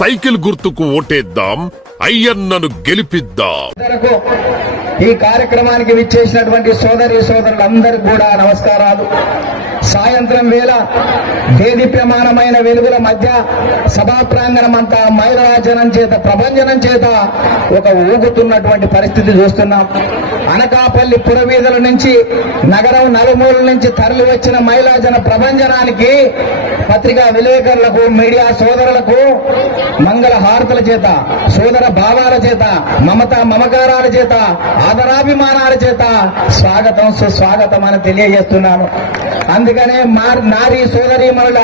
Cycle గుర్తుకు ఓటేద్దాం, అయ్యన్నను గెలిపిద్దాం. ఈ కార్యక్రమానికి విచ్చేసినటువంటి సోదరులందరికీ కూడా నమస్కారాలు. సాయంత్రం వేళ దేదీప్యమానమైన వెలుగుల మధ్య సభా ప్రాంగణం అంతా మైలరాజనం చేత ప్రభంజనం చేత ఒక ఊగుతున్నటువంటి పరిస్థితి చూస్తున్నాం. అనకాపల్లి పురవీధుల నుంచి నగరం నలుమూలల నుంచి తరలి వచ్చిన మైలాజన ప్రభంజనానికి పత్రికా విలేకరులకు మీడియా సోదరులకు మంగళ హారతుల చేత, సోదర భావాల చేత, మమకారాల చేత, ఆదరాభిమానాల చేత స్వాగతం సుస్వాగతం అని తెలియజేస్తున్నాను. అందుకనే నారీ సోదరీమణుల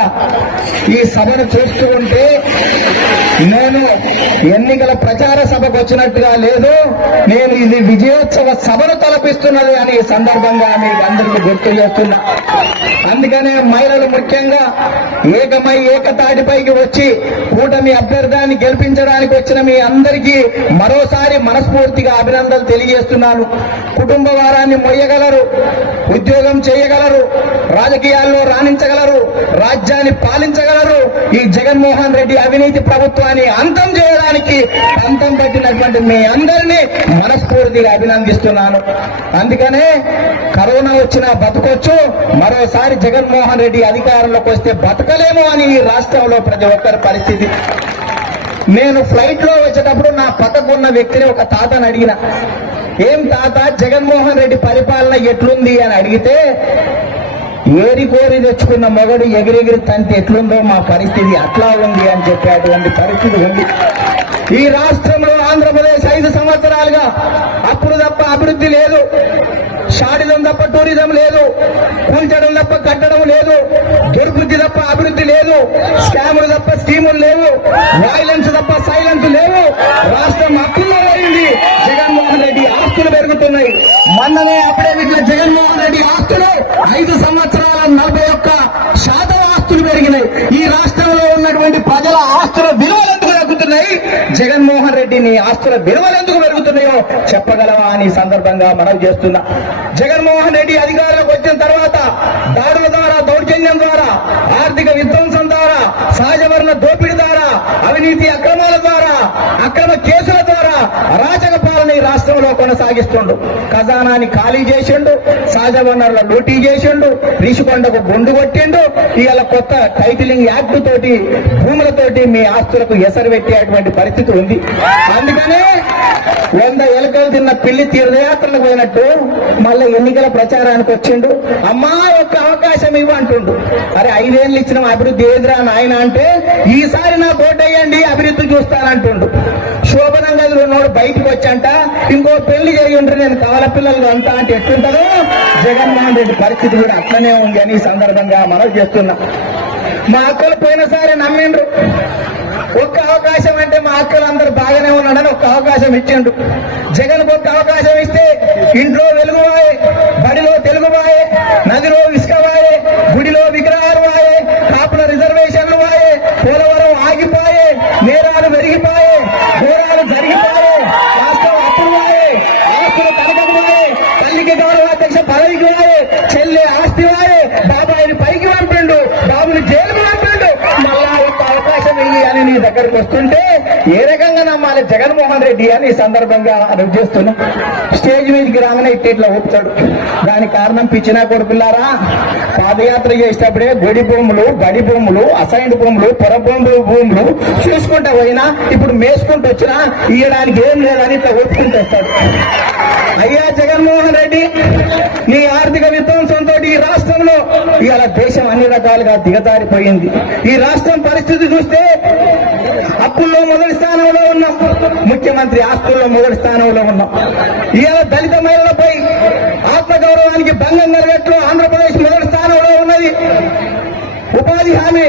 ఈ సభను చూస్తూ ఉంటే నేను ఎన్నికల ప్రచార సభకు వచ్చినట్టుగా లేదు, నేను ఇది విజయోత్సవ సభను తలపిస్తున్నది అని ఈ సందర్భంగా మీకు అందరికీ గుర్తు చేస్తున్నా. అందుకనే మహిళలు ముఖ్యంగా ఏకమై ఏకతాటిపైకి వచ్చి కూటమి అభ్యర్థాన్ని గెలిపించడానికి వచ్చిన మీ అందరికీ మరోసారి మనస్ఫూర్తిగా అభినందనలు తెలియజేస్తున్నాను. కుటుంబ వారాన్ని మొయ్యగలరు, ఉద్యోగం చేయగలరు, రాజకీయాల్లో రాణించగలరు, రాజ్యాన్ని పాలించగలరు. ఈ జగన్మోహన్ రెడ్డి అవినీతి ప్రభుత్వాన్ని అంతం చేయడానికి పంతం పెట్టినటువంటి మీ అందరినీ మనస్ఫూర్తిగా అభినందిస్తున్నాను. అందుకనే కరోనా వచ్చినా బతకొచ్చు, మరోసారి జగన్మోహన్ రెడ్డి అధికారంలోకి వస్తే బతకలేము అని ఈ రాష్ట్రంలో ప్రతి ఒక్కరి పరిస్థితి. నేను ఫ్లైట్ లో వచ్చేటప్పుడు నా పక్కకున్న వ్యక్తిని ఒక తాతని అడిగిన, ఏం తాత జగన్మోహన్ రెడ్డి పరిపాలన ఎట్లుంది అని అడిగితే, ఏరి కోరి తెచ్చుకున్న మొగడు ఎగిరెగిరి తంతి ఎట్లుందో మా పరిస్థితి అట్లా ఉంది అని చెప్పేటువంటి పరిస్థితి ఉంది. ఈ రాష్ట్రంలో ఆంధ్రప్రదేశ్ 5 సంవత్సరాలుగా అప్పుడు తప్ప అభివృద్ధి లేదు, షాడిలం తప్ప టూరిజం లేదు, కూల్చడం తప్ప కట్టడం లేదు, దుర్బుద్ధి తప్ప అభివృద్ధి లేదు, స్కాములు తప్ప స్కీములు లేవు, వైలెన్స్ తప్ప సైలెన్స్ లేవు. రాష్ట్రం అప్పుల్లో అయింది. జగన్మోహన్ రెడ్డి ఆస్తులు పెరుగుతున్నాయి. మొన్ననే అప్పుడే వీటిలో జగన్మోహన్ రెడ్డి ఆస్తులు 5 సంవత్సరాల 41% ఆస్తులు పెరిగినాయి. ఈ రాష్ట్రంలో ఉన్నటువంటి ప్రజల ఆస్తుల విలువలు ఎందుకు పెరుగుతున్నాయి, జగన్మోహన్ రెడ్డి నీ ఆస్తుల విలువలు ఎందుకు పెరుగుతున్నాయో చెప్పగలవా అని సందర్భంగా మనవి చేస్తున్నా. జగన్మోహన్ రెడ్డి అధికారంలోకి వచ్చిన తర్వాత దాడుల ద్వారా, దౌర్జన్యం ద్వారా, ఆర్థిక విధ్వంసం ద్వారా, సహజ వనరుల దోపిడీ ద్వారా, అవినీతి అక్రమాల ద్వారా, అక్రమ కేసుల ద్వారా అరాచక పాలన ఈ రాష్ట్రంలో కొనసాగిస్తుండు. ఖజానాన్ని ఖాళీ చేసిండు, సహజ వనరుల లూటీ చేసిండు, రిషికొండకు గుండు కొట్టిండు. ఇవాళ కొత్త టైటిలింగ్ యాక్ట్ తోటి భూములతోటి మీ ఆస్తులకు ఎసరు పెట్టేటువంటి పరిస్థితి ఉంది. అందుకనే 100 ఎలుకలు తిన్న పిల్లి తీర్థయాత్రలకు పోయినట్టు మళ్ళీ ఎన్నికల ప్రచారానికి వచ్చిండు. అమ్మా ఒక్క అవకాశం ఇవ్వంటుండు. అరే 5 ఏళ్ళు ఇచ్చిన అభివృద్ధి ఏదిరా నాయన అంటే, ఈసారి నా ఓటేయండి అభివృద్ధి చూస్తానంటుండు. శోభనం గదిలో ఉన్నోడు బయటకు వచ్చంట, ఇంకో పెళ్లి చేయండి నేను కవల పిల్లలు అంటా అంటే ఎట్లుంటారో జగన్మోహన్ రెడ్డి పరిస్థితి కూడా అట్లనే ఉంది అని ఈ సందర్భంగా మనం చేస్తున్నా. మా అక్కలు పోయినసారి నమ్మిండ్రు. ఒక్క అవకాశం అంటే మా అక్కలు అందరూ బాగానే ఉన్నాడని ఒక్క అవకాశం ఇచ్చిండు. జగన్ ఒక్క అవకాశం ఇస్తే ఇంట్లో వెలుగువాయే, బడిలో తెలుగువాయే, నదిలో ఇసుకవాయే, గుడిలో విగ్రహాలు వాయే, కాపుల రిజర్వేషన్లు వాయే, పోలవరం ఆగిపోయే, నేరాలు పెరిగిపోయే, ఘోరాలు జరిగిపోయే, రాష్ట్రం అప్పులు వాయే, ఆస్తులు తనకకు వాయే, తల్లికి గౌరవాధ్యక్ష పదవికి వాయే, చెల్లె ఆస్తి వాయే, బాబాయిని పైకి పంపిండు, బాబుని జైలుకు పంపిండు. మళ్ళా ఒక్క అవకాశం ఇయ్యి అని నీ దగ్గరకు వస్తుంటే ఏ రకంగా నమ్మాలి జగన్మోహన్ రెడ్డి అని ఈ సందర్భంగా అనుభవం చేస్తున్నా. స్టేజ్ మీదకి రాగానే ఇట్లా ఊపుతాడు. దానికి కారణం పిచ్చినా కొడుకులారా, పాదయాత్ర చేసేటప్పుడే గుడి భూములు, గడి భూములు, అసైన్డ్ భూములు, పొర భూములు చూసుకుంటా పోయినా ఇప్పుడు మేసుకుంటూ వచ్చినా ఇయ్యడానికి ఏం లేదని ఇట్లా ఊపుకుంటూ వస్తాడు. అయ్యా జగన్మోహన్ రెడ్డి, నీ ఆర్థిక విధ్వంసంతో ఈ రాష్ట్రంలో ఇవాళ దేశం అన్ని రకాలుగా దిగజారిపోయింది. ఈ రాష్ట్రం పరిస్థితి చూస్తే అప్పుల్లో మొదటి స్థానంలో ఉన్నాం, ముఖ్యమంత్రి ఆస్తుల్లో మొదటి స్థానంలో ఉన్నాం. ఇవాళ దళిత మహిళలపై ఆత్మగౌరవానికి భంగం కలిగేట్లు ఆంధ్రప్రదేశ్ మొదటి స్థానంలో ఉన్నది. ఉపాధి హామీ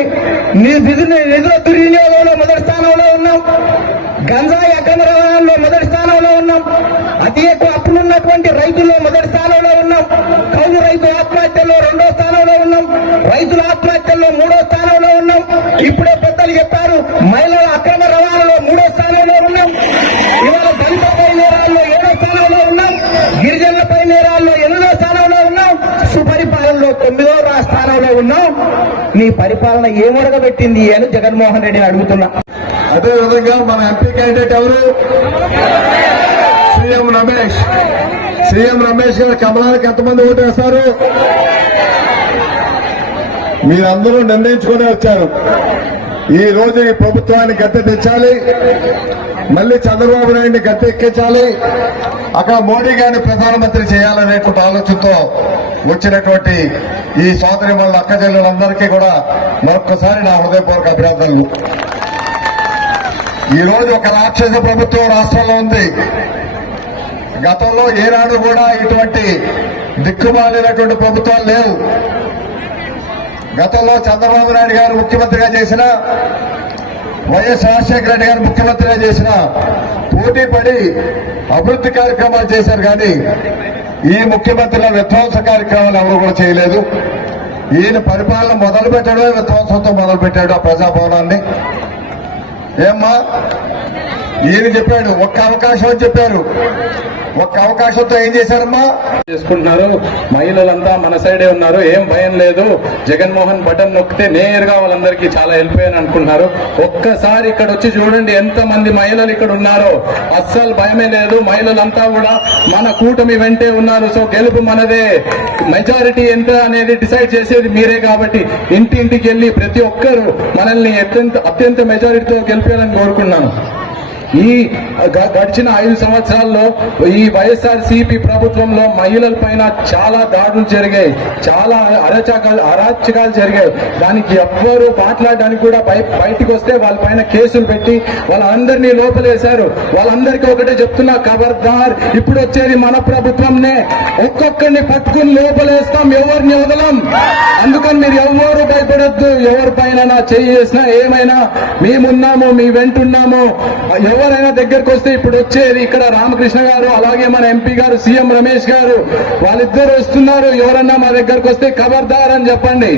నిధుల దుర్వినియోగంలో మొదటి స్థానంలో ఉన్నాం. గంజాయి అక్రమ రవాణాలో మొదటి స్థానంలో ఉన్నాం. అతి ఎక్కువ అప్పులున్నటువంటి రైతుల్లో మొదటి స్థానంలో ఉన్నాం. కౌలు రైతు ఆత్మహత్యల్లో 2వ స్థానంలో ఉన్నాం. రైతుల ఆత్మహత్యల్లో 3వ స్థానంలో ఉన్నాం. ఇప్పుడే పెద్దలు చెప్పారు, మహిళల అక్రమ రవాణాలో 3వ స్థానంలో ఉన్నాం. ఇవాళ దళితపై నేరాల్లో 7వ స్థానంలో ఉన్నాం. గిరిజనులపై నేరాల్లో 8వ స్థానంలో ఉన్నాం. సుపరిపాలనలో 9వ స్థానంలో ఉన్నాం. నీ పరిపాలన ఏమొరగబెట్టింది అని జగన్మోహన్ రెడ్డిని అడుగుతున్నా. అదే విధంగా మన ఎంపీ క్యాండిడేట్ ఎవరు? సీఎం రమేష్. సీఎం రమేష్ గారు కమలానికి ఎంతమంది ఓటు వేస్తారు? మీరందరూ నిర్ణయించుకుని వచ్చారు. ఈ రోజు ఈ ప్రభుత్వాన్ని గద్దె తెచ్చాలి, మళ్ళీ చంద్రబాబు నాయుడిని గద్దె ఎక్కించాలి, అక్కడ మోడీ గారిని ప్రధానమంత్రి చేయాలనేటువంటి ఆలోచనతో వచ్చినటువంటి ఈ సోదరి వాళ్ళ అక్క చెల్లెలందరికీ కూడా మరొక్కసారి నా హృదయపూర్వక అభినందనలు. ఈ రోజు ఒక రాక్షస ప్రభుత్వం రాష్ట్రంలో ఉంది. గతంలో ఏనాడు కూడా ఇటువంటి దిక్కుమాలినటువంటి ప్రభుత్వాలు లేవు. గతంలో చంద్రబాబు నాయుడు గారు ముఖ్యమంత్రిగా చేసిన, వైఎస్ రాజశేఖర రెడ్డి గారు ముఖ్యమంత్రిగా చేసిన పోటీ పడి అభివృద్ధి కార్యక్రమాలు చేశారు. కానీ ఈ ముఖ్యమంత్రుల విధ్వంస కార్యక్రమాలు ఎవరు కూడా చేయలేదు. ఈయన పరిపాలన మొదలు పెట్టడమే విధ్వంసంతో మొదలు పెట్టాడు ఆ ప్రజాభవనాన్ని. ఏమ్మా, ఈయన చెప్పాడు ఒక్క అవకాశం అని చెప్పారు. ఒక్క అవకాశంతో ఏం చేశారమ్మా? చేసుకుంటున్నారు. మహిళలంతా మన సైడే ఉన్నారు, ఏం భయం లేదు, జగన్మోహన్ బటన్ నొక్కితే నేరుగా వాళ్ళందరికీ చాలా హెల్ప్ అయ్యని అనుకుంటున్నారు. ఒక్కసారి ఇక్కడ వచ్చి చూడండి ఎంత మంది మహిళలు ఇక్కడ ఉన్నారో. అస్సలు భయమే లేదు. మహిళలంతా కూడా మన కూటమి వెంటే ఉన్నారు. సో గెలుపు మనదే. మెజారిటీ ఎంత అనేది డిసైడ్ చేసేది మీరే. కాబట్టి ఇంటింటికి వెళ్ళి ప్రతి ఒక్కరు మనల్ని అత్యంత మెజారిటీతో గెలిపేయాలని కోరుకున్నాను. ఈ గడిచిన 5 సంవత్సరాల్లో ఈ వైఎస్ఆర్సీపీ ప్రభుత్వంలో మహిళల పైన చాలా దాడులు జరిగాయి, చాలా అరాచకాలు జరిగాయి. దానికి ఎవ్వరూ మాట్లాడడానికి కూడా బయటికి వస్తే వాళ్ళ పైన కేసులు పెట్టి వాళ్ళందరినీ లోపలేశారు. వాళ్ళందరికీ ఒకటే చెప్తున్నా, ఖబర్దార్, ఇప్పుడు వచ్చేది మన ప్రభుత్వంనే. ఒక్కొక్కరిని పట్టుకుని లోపలేస్తాం, ఎవరిని వదలం. అందుకని మీరు ఎవరు భయపడొద్దు. ఎవరి పైన చేయి చేసినా ఏమైనా మేమున్నాము, మీ వెంటున్నాము. ఎవరైనా దగ్గరకు వస్తే ఇప్పుడు వచ్చేది ఇక్కడ రామకృష్ణ గారు, అలాగే మన ఎంపీ గారు సీఎం రమేష్ గారు, వాళ్ళిద్దరు వస్తున్నారు. ఎవరన్నా మా దగ్గరకు వస్తే ఖబర్దార్ అని చెప్పండి.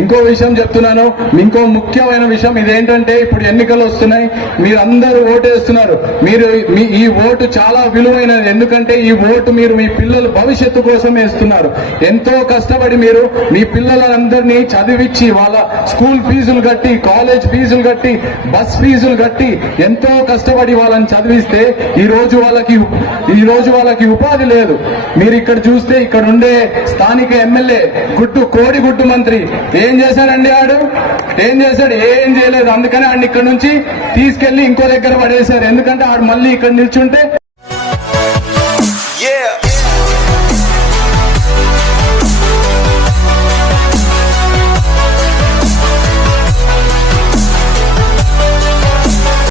ఇంకో విషయం చెప్తున్నాను, ఇంకో ముఖ్యమైన విషయం ఇదేంటంటే, ఇప్పుడు ఎన్నికలు వస్తున్నాయి, మీరందరూ ఓటేస్తున్నారు. మీరు ఈ ఓటు చాలా విలువైనది. ఎందుకంటే ఈ ఓటు మీరు మీ పిల్లల భవిష్యత్తు కోసం వేస్తున్నారు. ఎంతో కష్టపడి మీరు మీ పిల్లలందరినీ చదివించి వాళ్ళ స్కూల్ ఫీజులు కట్టి, కాలేజ్ ఫీజులు కట్టి, బస్ ఫీజులు కట్టి ఎంతో కష్టపడి వాళ్ళని చదివిస్తే ఈ రోజు వాళ్ళకి ఉపాధి లేదు. మీరు ఇక్కడ చూస్తే ఇక్కడ ఉండే స్థానిక ఎమ్మెల్యే కోడిగుడ్డు మంత్రి ఏం చేశాడండి? ఏం చేశాడు? ఏం చేయలేదు. అందుకని ఆడిని ఇక్కడ నుంచి తీసుకెళ్లి ఇంకో దగ్గర పడేశారు. ఎందుకంటే ఆడు మళ్ళీ ఇక్కడ నిల్చుంటే